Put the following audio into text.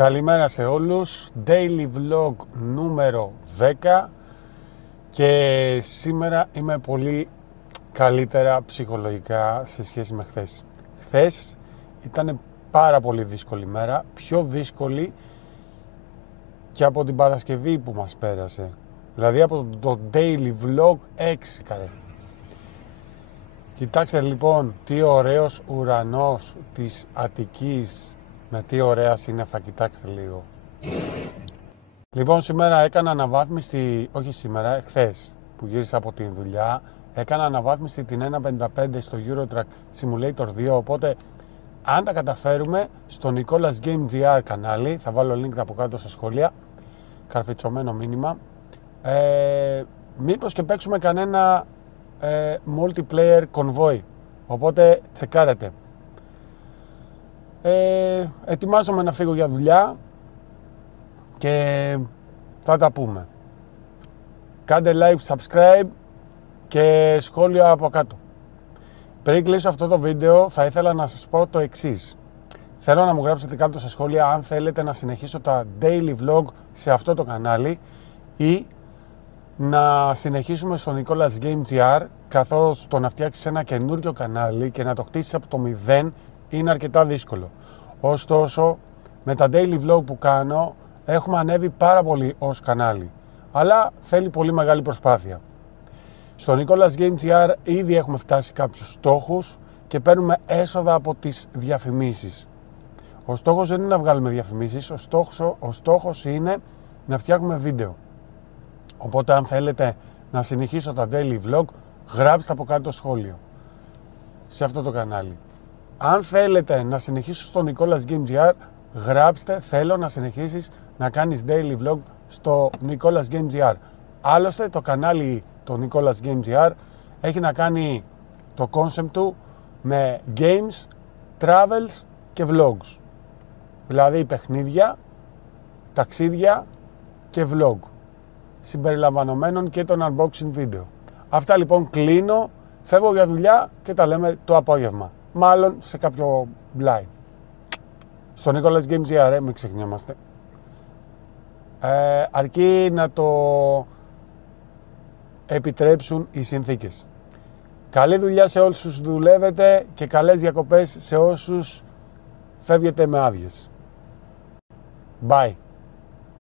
Καλημέρα σε όλους, Daily Vlog νούμερο 10 και σήμερα είμαι πολύ καλύτερα ψυχολογικά σε σχέση με χθες. Χθες ήταν πάρα πολύ δύσκολη μέρα, πιο δύσκολη και από την Παρασκευή που μας πέρασε. Δηλαδή από το Daily Vlog 6 καλέ. Κοιτάξτε λοιπόν τι ωραίος ουρανός της Αττικής με τι ωραία σύννεφα, κοιτάξτε λίγο. Λοιπόν, σήμερα έκανα αναβάθμιση, όχι σήμερα, χθες που γύρισα από τη δουλειά, έκανα αναβάθμιση την 1.55 στο Eurotrack Simulator 2, οπότε αν τα καταφέρουμε στο Nicolas Game GR κανάλι, θα βάλω link από κάτω στα σχόλια, καρφιτσωμένο μήνυμα, μήπως και παίξουμε κανένα multiplayer convoy, οπότε τσεκάρετε. Ετοιμάζομαι να φύγω για δουλειά και θα τα πούμε. Κάντε like, subscribe και σχόλια από κάτω. Πριν κλείσω αυτό το βίντεο θα ήθελα να σας πω το εξής. Θέλω να μου γράψετε κάτω στα σχόλια αν θέλετε να συνεχίσω τα daily vlog σε αυτό το κανάλι ή να συνεχίσουμε στο Nicolas Game GR, καθώς το να φτιάξεις ένα καινούριο κανάλι και να το χτίσεις από το 0 είναι αρκετά δύσκολο. Ωστόσο, με τα daily vlog που κάνω έχουμε ανέβει πάρα πολύ ως κανάλι, αλλά θέλει πολύ μεγάλη προσπάθεια. Στο Nicolas Game GR ήδη έχουμε φτάσει κάποιους στόχους και παίρνουμε έσοδα από τις διαφημίσεις. Ο στόχος δεν είναι να βγάλουμε διαφημίσεις, ο στόχος είναι να φτιάχνουμε βίντεο. Οπότε αν θέλετε να συνεχίσω τα daily vlog, γράψτε από κάτω σχόλιο σε αυτό το κανάλι. Αν θέλετε να συνεχίσω στο Nicolas Game GR, γράψτε θέλω να συνεχίσεις να κάνεις daily vlog στο Nicolas Game GR. Άλλωστε το κανάλι το Nicolas Game GR έχει να κάνει το concept του με games, travels και vlogs. Δηλαδή παιχνίδια, ταξίδια και vlog, συμπεριλαμβανομένων και των unboxing βίντεο. Αυτά λοιπόν, κλείνω, φεύγω για δουλειά και τα λέμε το απόγευμα. Μάλλον σε κάποιο live. Στο Nicolas Game GR, μην ξεχνιόμαστε. Αρκεί να το επιτρέψουν οι συνθήκες. Καλή δουλειά σε όσους δουλεύετε και καλές διακοπές σε όσους φεύγετε με άδειες. Bye.